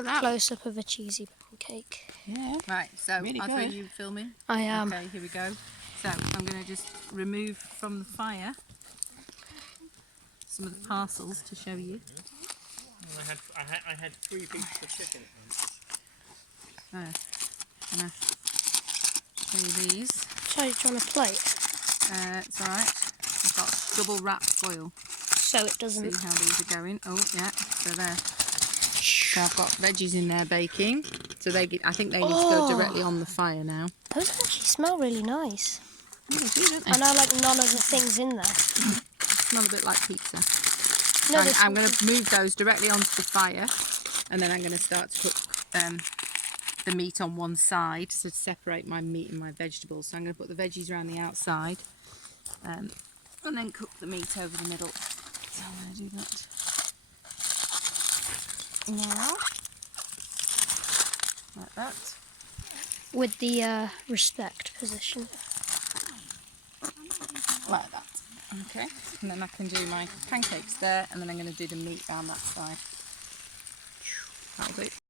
at that. Close up of a cheesy pancake. Yeah. Right, so Really are good. you filming? I am. Okay, here we go. So I'm going to just remove from the fire some of the parcels to show you. I had 3 pieces of chicken at once. So I'm going to show you these. So do you want a plate? It's alright. I've got double wrapped foil. So it doesn't... See how these are going. Oh yeah, so there. So I've got veggies in there baking. So I think they need to go directly on the fire now. Those actually smell really nice. Oh, they do, don't they? And I like none of the things in there. Smell a bit like pizza. No, I'm going to move those directly onto the fire, and then I'm going to start to cook the meat on one side to separate my meat and my vegetables. So I'm going to put the veggies around the outside, and then cook the meat over the middle. So I'm going to do that now, like that. With the respect position. Like that. Okay, and then I can do my pancakes there, and then I'm going to do the meat down that side. That'll do.